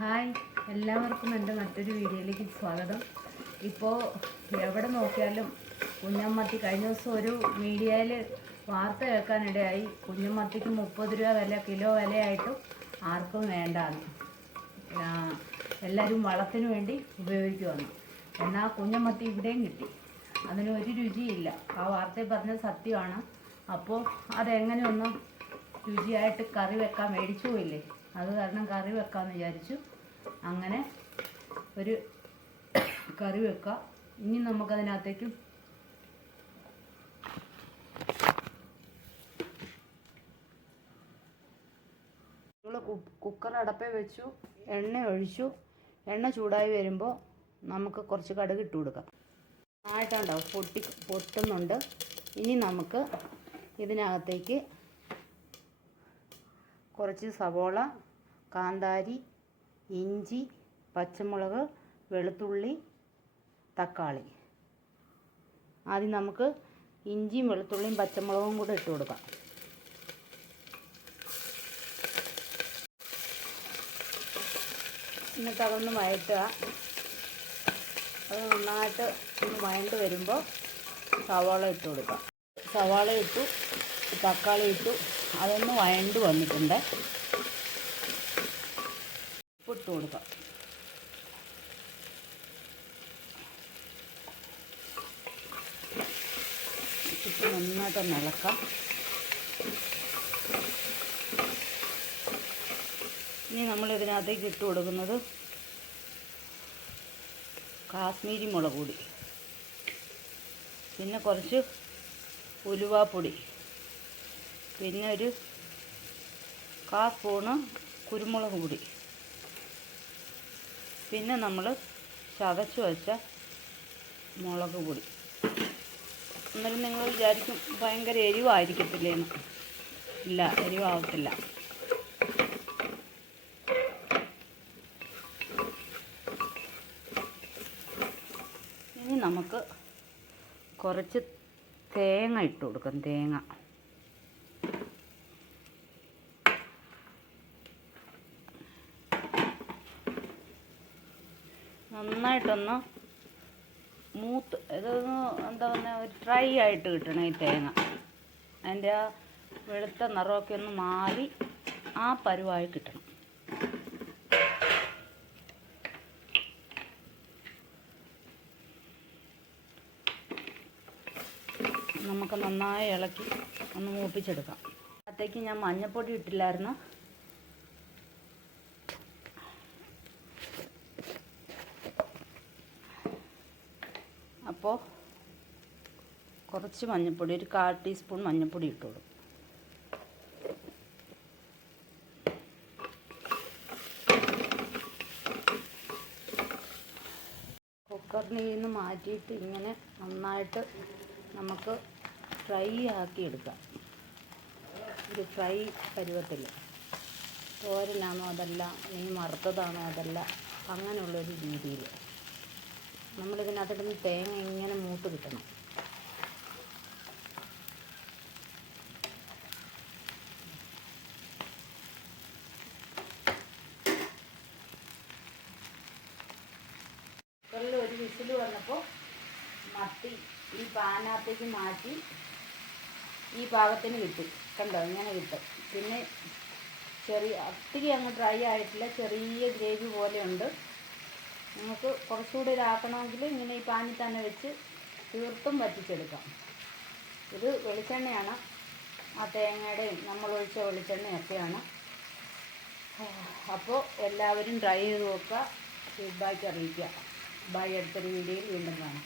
Hi, എല്ലാവർക്കും എൻ്റെ മറ്റൊരു വീഡിയോയിലേക്ക് സ്വാഗതം. ഇപ്പോൾ എവിടെ നോക്കിയാലും കുഞ്ഞമ്മത്തി കഴിഞ്ഞ ദിവസം ഒരു മീഡിയയിൽ വാർത്ത കേൾക്കാനിടയായി. കുഞ്ഞമ്മത്തിക്ക് 30 രൂപ വില, കിലോ വിലയായിട്ടും ആർക്കും വേണ്ടാന്ന്, എല്ലാവരും വളത്തിന് വേണ്ടി ഉപയോഗിക്കുമെന്ന്. എന്നാൽ കുഞ്ഞമ്മത്തി ഇവിടെയും കിട്ടി, അതിന് ഒരു രുചിയില്ല. ആ വാർത്തയിൽ പറഞ്ഞത് സത്യമാണ്. അപ്പോൾ അതെങ്ങനെയൊന്നും രുചിയായിട്ട് കറി വെക്കാൻ മേടിച്ചു പോയില്ലേ, അത് കാരണം കറി വെക്കാമെന്ന് വിചാരിച്ചു. അങ്ങനെ ഒരു കറി വെക്കാം. ഇനി നമുക്കതിനകത്തേക്ക് കുക്കർ അടപ്പേ വെച്ചു, എണ്ണ ഒഴിച്ചു. എണ്ണ ചൂടായി വരുമ്പോൾ നമുക്ക് കുറച്ച് കടുക് ഇട്ട് കൊടുക്കാം. ആയിട്ടുണ്ടാവും, പൊട്ടുന്നുണ്ട്. ഇനി നമുക്ക് ഇതിനകത്തേക്ക് കുറച്ച് സവോള, കാന്താരി, ഇഞ്ചി, പച്ചമുളക്, വെളുത്തുള്ളി, തക്കാളി. ആദ്യം നമുക്ക് ഇഞ്ചിയും വെളുത്തുള്ളിയും പച്ചമുളകും കൂടെ ഇട്ട് കൊടുക്കാം. എന്നിട്ട് അതൊന്ന് വഴറ്റുക. അത് നന്നായിട്ട് ഒന്ന് വഴണ്ട് വരുമ്പോൾ സവാള ഇട്ട് കൊടുക്കാം. സവാള ഇട്ടു, തക്കാളി ഇട്ടു, അതൊന്ന് വഴണ്ട് വന്നിട്ടുണ്ട്. ഇട്ട് കൊടുക്കാം. ഇട്ട് നന്നായിട്ടൊന്ന് ഇളക്കാം. ഇനി നമ്മളിതിനകത്തേക്ക് ഇട്ട് കൊടുക്കുന്നത് കാശ്മീരി മുളക് പൊടി, പിന്നെ കുറച്ച് ഉലുവാപ്പൊടി, പിന്നെ ഒരു 1/4 സ്പൂണ് കുരുമുളക് പൊടി, പിന്നെ നമ്മൾ ചതച്ച് വെച്ച മുളക് പൊടി. എന്നാലും നിങ്ങൾ വിചാരിക്കും ഭയങ്കര എരിവായിരിക്കത്തില്ലേന്ന്. ഇല്ല, എരിവാകത്തില്ല. ഇനി നമുക്ക് കുറച്ച് തേങ്ങ ഇട്ട് കൊടുക്കാം. തേങ്ങ നന്നായിട്ടൊന്ന് ഇതൊന്ന് എന്താ പറയുക, ഒരു ഡ്രൈ ആയിട്ട് കിട്ടണം ഈ തേങ്ങ. അതിൻ്റെ ആ വെളുത്ത നിറമൊക്കെ ഒന്ന് മാറി ആ പരുവായി കിട്ടണം. നമുക്ക് നന്നായി ഇളക്കി ഒന്ന് മൂപ്പിച്ചെടുക്കാം. അതിലേക്ക് ഞാൻ മഞ്ഞൾപ്പൊടി ഇട്ടില്ലായിരുന്നു. അപ്പോൾ കുറച്ച് മഞ്ഞൾപ്പൊടി, ഒരു 1/4 ടീസ്പൂൺ മഞ്ഞൾപ്പൊടി ഇട്ട് കൊടുക്കും. കുക്കറിൽ നിന്ന് മാറ്റിയിട്ട് ഇങ്ങനെ നന്നായിട്ട് നമുക്ക് ഫ്രൈ ആക്കി എടുക്കാം. ഒരു ഫ്രൈ പരുവത്തിൽ. തോരനാണോ അതല്ല, മീൻ വറുത്തതാണോ അതല്ല, അങ്ങനെയുള്ളൊരു രീതിയിൽ നമ്മളിതിനകത്തിടുന്ന തേങ്ങ ഇങ്ങനെ മൂത്ത് കിട്ടണം. കുക്കറിൽ ഒരു വിസിൽ വന്നപ്പോൾ മത്തി ഈ പാനകത്തേക്ക് മാറ്റി ഈ പാകത്തിന് കിട്ടും. കണ്ടോ, ഇങ്ങനെ കിട്ടും. പിന്നെ ഒത്തിരി അങ്ങ് ഡ്രൈ ആയിട്ടില്ല, ചെറിയ ഗ്രേവി പോലെയുണ്ട്. നമുക്ക് കുറച്ചുകൂടി ഇതാക്കണമെങ്കിൽ ഇങ്ങനെ ഈ പാനിൽ തന്നെ വെച്ച് തീർത്തും വറ്റിച്ചെടുക്കാം. ഇത് വെളിച്ചെണ്ണയാണ്, ആ തേങ്ങയുടെയും നമ്മൾ ഒഴിച്ച വെളിച്ചെണ്ണയൊക്കെയാണ്. അപ്പോൾ എല്ലാവരും ട്രൈ ചെയ്ത് നോക്കുക, ഫീഡ്ബാക്ക് അറിയിക്കുക. ബൈ, അടുത്തൊരു വീഡിയോയിൽ വീണ്ടും കാണാം.